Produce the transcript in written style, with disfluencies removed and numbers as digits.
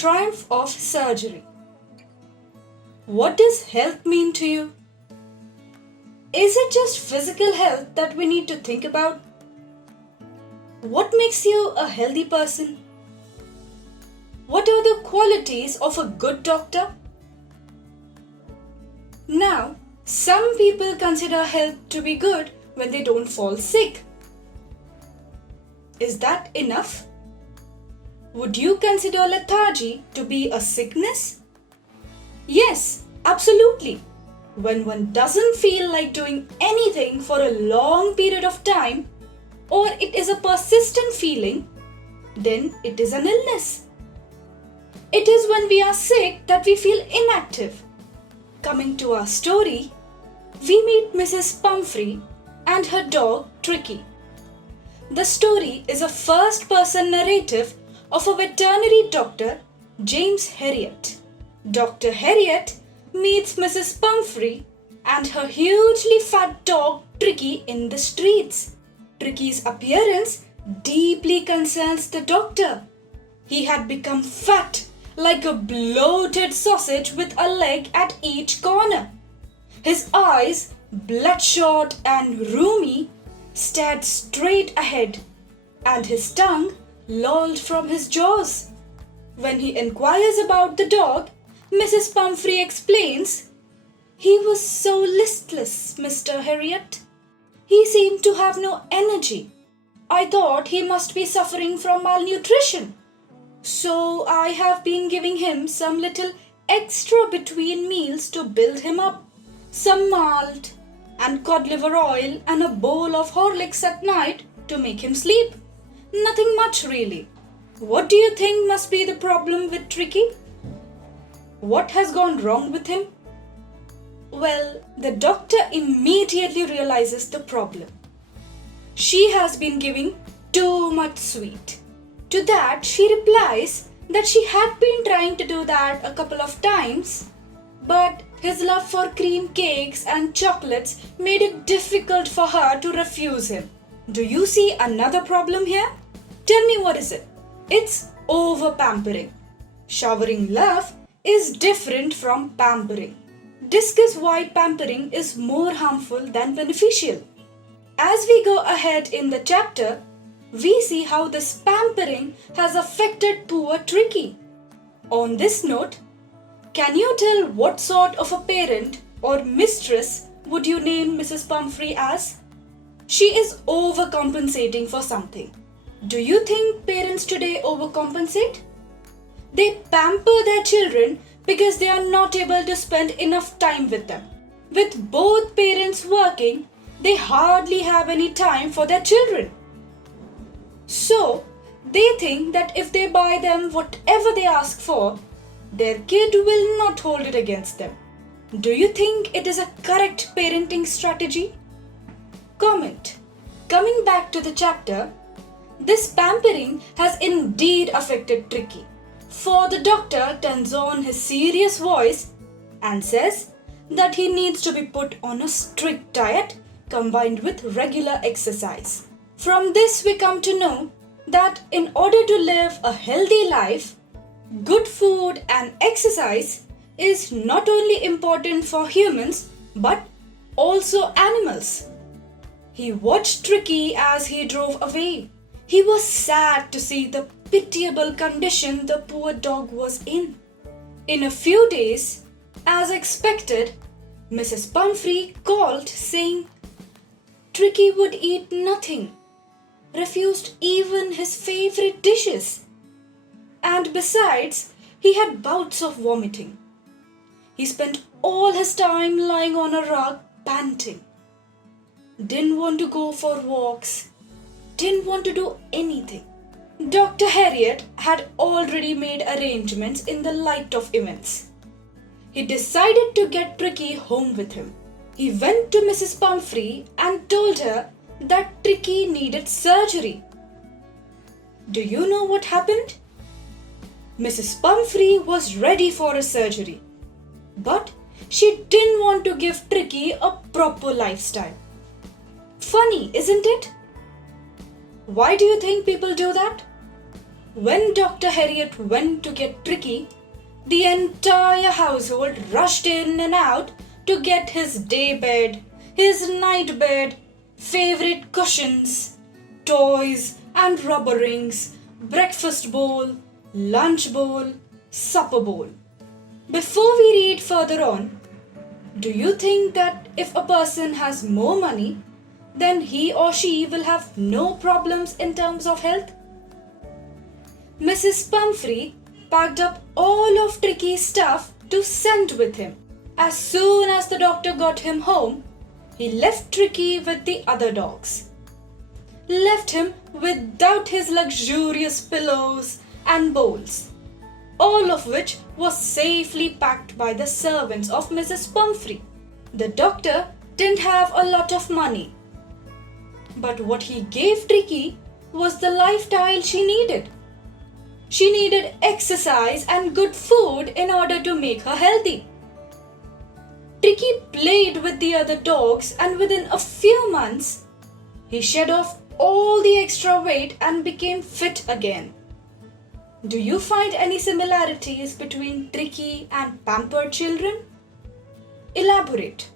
triumph of surgery. What does health mean to you? Is it just physical health that we need to think about? What makes you a healthy person? What are the qualities of a good doctor? Now, some people consider health to be good when they don't fall sick. Is that enough? Would you consider lethargy to be a sickness? Yes, absolutely. When one doesn't feel like doing anything for a long period of time, or it is a persistent feeling, then it is an illness. It is when we are sick that we feel inactive. Coming to our story, we meet Mrs. Pumphrey and her dog Tricki. The story is a first-person narrative of a veterinary doctor, James Herriot. Dr. Herriot meets Mrs. Pumphrey and her hugely fat dog Tricki in the streets. Tricki's appearance deeply concerns the doctor. He had become fat, like a bloated sausage with a leg at each corner. His eyes, bloodshot and rheumy, stared straight ahead, and his tongue lolled from his jaws. When he inquires about the dog, Mrs. Pumphrey explains, "He was so listless, Mr. Herriot. He seemed to have no energy. I thought he must be suffering from malnutrition. So I have been giving him some little extra between meals to build him up. Some malt and cod liver oil and a bowl of Horlicks at night to make him sleep. Nothing much really. What do you think must be the problem with Tricki? What has gone wrong with him?" Well, the doctor immediately realizes the problem. She has been giving too much sweet. To that, she replies that she had been trying to do that a couple of times, but his love for cream cakes and chocolates made it difficult for her to refuse him. Do you see another problem here? Tell me, what is it? It's over-pampering. Showering love is different from pampering. Discuss why pampering is more harmful than beneficial. As we go ahead in the chapter, we see how this pampering has affected poor Tricki. On this note, can you tell what sort of a parent or mistress would you name Mrs. Pumphrey as? She is overcompensating for something. Do you think parents today overcompensate? They pamper their children because they are not able to spend enough time with them. With both parents working, they hardly have any time for their children. So, they think that if they buy them whatever they ask for, their kid will not hold it against them. Do you think it is a correct parenting strategy? Comment. Coming back to the chapter, this pampering has indeed affected Tricki, for the doctor turns on his serious voice and says that he needs to be put on a strict diet combined with regular exercise. From this we come to know that in order to live a healthy life, good food and exercise is not only important for humans but also animals. He watched Tricki as he drove away. He was sad to see the pitiable condition the poor dog was in. In a few days, as expected, Mrs. Pumphrey called saying Tricki would eat nothing, refused even his favorite dishes, and besides, he had bouts of vomiting. He spent all his time lying on a rug panting. Didn't want to go for walks, didn't want to do anything. Dr. Herriot had already made arrangements in the light of events. He decided to get Tricki home with him. He went to Mrs. Pumphrey and told her that Tricki needed surgery. Do you know what happened? Mrs. Pumphrey was ready for a surgery, but she didn't want to give Tricki a proper lifestyle. Funny, isn't it? Why do you think people do that? When Dr. Herriot went to get Tricki, the entire household rushed in and out to get his day bed, his night bed, favorite cushions, toys and rubber rings, breakfast bowl, lunch bowl, supper bowl. Before we read further on, do you think that if a person has more money, then he or she will have no problems in terms of health? Mrs. Pumphrey packed up all of Tricki's stuff to send with him. As soon as the doctor got him home, he left Tricki with the other dogs. Left him without his luxurious pillows and bowls, all of which was safely packed by the servants of Mrs. Pumphrey. The doctor didn't have a lot of money, but what he gave Tricki was the lifestyle she needed. She needed exercise and good food in order to make her healthy. Tricki played with the other dogs, and within a few months, he shed off all the extra weight and became fit again. Do you find any similarities between Tricki and pampered children? Elaborate.